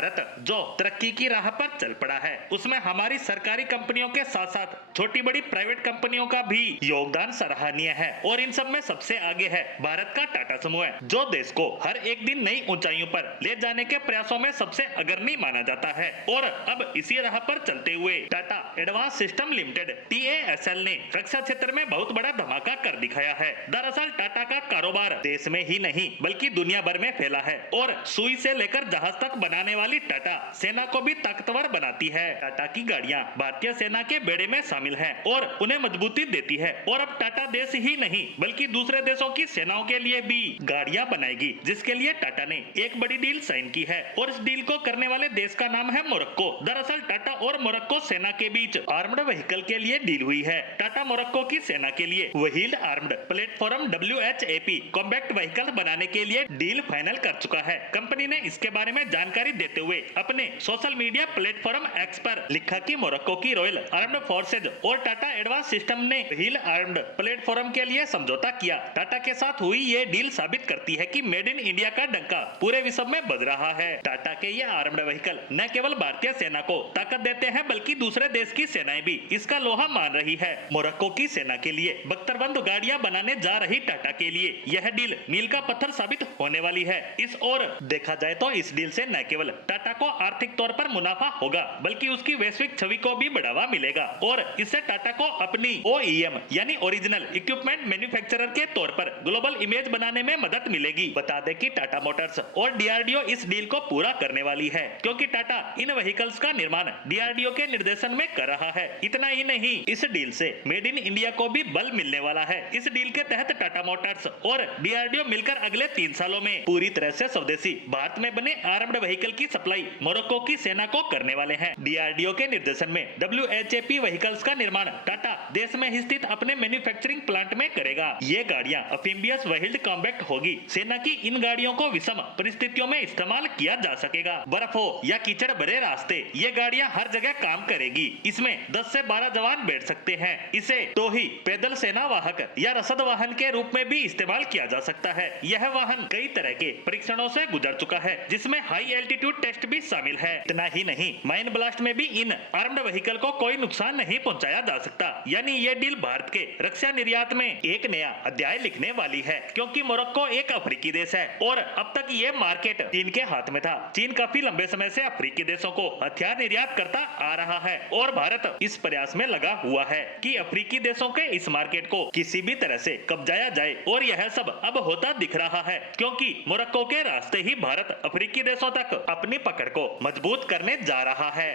भारत जो तरक्की की राह पर चल पड़ा है, उसमें हमारी सरकारी कंपनियों के साथ साथ छोटी बड़ी प्राइवेट कंपनियों का भी योगदान सराहनीय है और इन सब में सबसे आगे है भारत का टाटा समूह है, जो देश को हर एक दिन नई ऊंचाइयों पर ले जाने के प्रयासों में सबसे अग्रणी माना जाता है। और अब इसी राह पर चलते हुए Tata advance system limited TASL ने रक्षा क्षेत्र में बहुत बड़ा धमाका कर दिखाया है। दरअसल टाटा का कारोबार देश में ही नहीं बल्कि दुनिया भर में फैला है और सुई से लेकर जहाज तक बनाने वाली टाटा सेना को भी ताकतवर बनाती है। टाटा की गाड़ियां भारतीय सेना के बेड़े में शामिल हैं और उन्हें मजबूती देती है। और अब टाटा देश ही नहीं बल्कि दूसरे देशों की सेनाओं के लिए भी गाड़ियां बनाएगी, जिसके लिए टाटा ने एक बड़ी डील साइन की है और इस डील को करने वाले देश का नाम है मोरक्को। दरअसल टाटा और मोरक्को सेना के बीच आर्म्ड व्हीकल के लिए डील हुई है। टाटा मोरक्को की सेना के लिए wheeled armed platform WHAP combat vehicle बनाने के लिए डील फाइनल कर चुका है। कंपनी ने इसके बारे में जानकारी देते हुए अपने सोशल मीडिया प्लेटफॉर्म X पर लिखा कि मोरक्को की रॉयल आर्म्ड फोर्सेज और टाटा एडवांस सिस्टम ने व्हील आर्म्ड प्लेटफॉर्म के लिए समझौता किया। टाटा के साथ हुई ये डील साबित करती है कि मेड इन इंडिया का डंका पूरे विश्व में बज रहा है। टाटा के ये आर्म्ड व्हीकल न केवल भारतीय सेना को ताकत देते हैं बल्कि दूसरे देश की सेनाएं भी इसका लोहा मान रही है। मोरक्को की सेना के लिए बख्तरबंद गाड़ियां बनाने जा रही टाटा के लिए यह डील मील का पत्थर साबित होने वाली है। इस ओर देखा जाए तो इस डील से न केवल टाटा को आर्थिक तौर पर मुनाफा होगा बल्कि उसकी वैश्विक छवि को भी बढ़ावा मिलेगा और इससे टाटा को अपनी OEM यानी ओरिजिनल इक्विपमेंट मैन्युफैक्चरर के तौर पर ग्लोबल इमेज बनाने में मदद मिलेगी। बता दें कि टाटा मोटर्स और DRDO इस डील को पूरा करने वाली है, क्योंकि टाटा इन व्हीकल्स का निर्माण DRDO के निर्देशन में कर रहा है। इतना ही नहीं, इस डील से मेड इन इंडिया को भी बल मिलने वाला है। इस डील के तहत टाटा मोटर्स और DRDO मिलकर अगले 3 सालों में पूरी तरह से स्वदेशी भारत में बने आर्म्ड व्हीकल की सप्लाई मोरक्को की सेना को करने वाले हैं। DRDO के निर्देशन में WHAP व्हीकल्स का निर्माण टाटा देश में स्थित अपने मैन्युफैक्चरिंग प्लांट में करेगा। ये गाड़ियां अफिम्बियस व्हील्ड कॉम्बैक्ट होगी। सेना की इन गाड़ियों को विषम परिस्थितियों में इस्तेमाल किया जा सकेगा। बर्फ हो या कीचड़ भरे रास्ते, ये गाड़ियां हर जगह काम करेगी। इसमें 10 से 12 जवान बैठ सकते हैं। इसे तो ही पैदल सेना वाहक या रसद वाहन के रूप में भी इस्तेमाल किया जा सकता है। यह वाहन कई तरह के परीक्षणों से गुजर चुका है, जिसमें हाई एल्टीट्यूड टेस्ट भी शामिल है। इतना ही नहीं, माइन ब्लास्ट में भी इन आर्म्ड व्हीकल को कोई नुकसान नहीं पहुंचाया जा सकता। यानी ये डील भारत के रक्षा निर्यात में एक नया अध्याय लिखने वाली है, क्योंकि मोरक्को एक अफ्रीकी देश है और अब तक ये मार्केट चीन के हाथ में था। चीन काफी लंबे समय से अफ्रीकी देशों को हथियार निर्यात करता आ रहा है और भारत इस प्रयास में लगा हुआ है कि अफ्रीकी देशों के इस मार्केट को किसी भी तरह से कब्जाया जाए और यह सब अब होता दिख रहा है, क्योंकि मोरक्को के रास्ते ही भारत अफ्रीकी देशों तक अपनी पकड़ को मजबूत करने जा रहा है।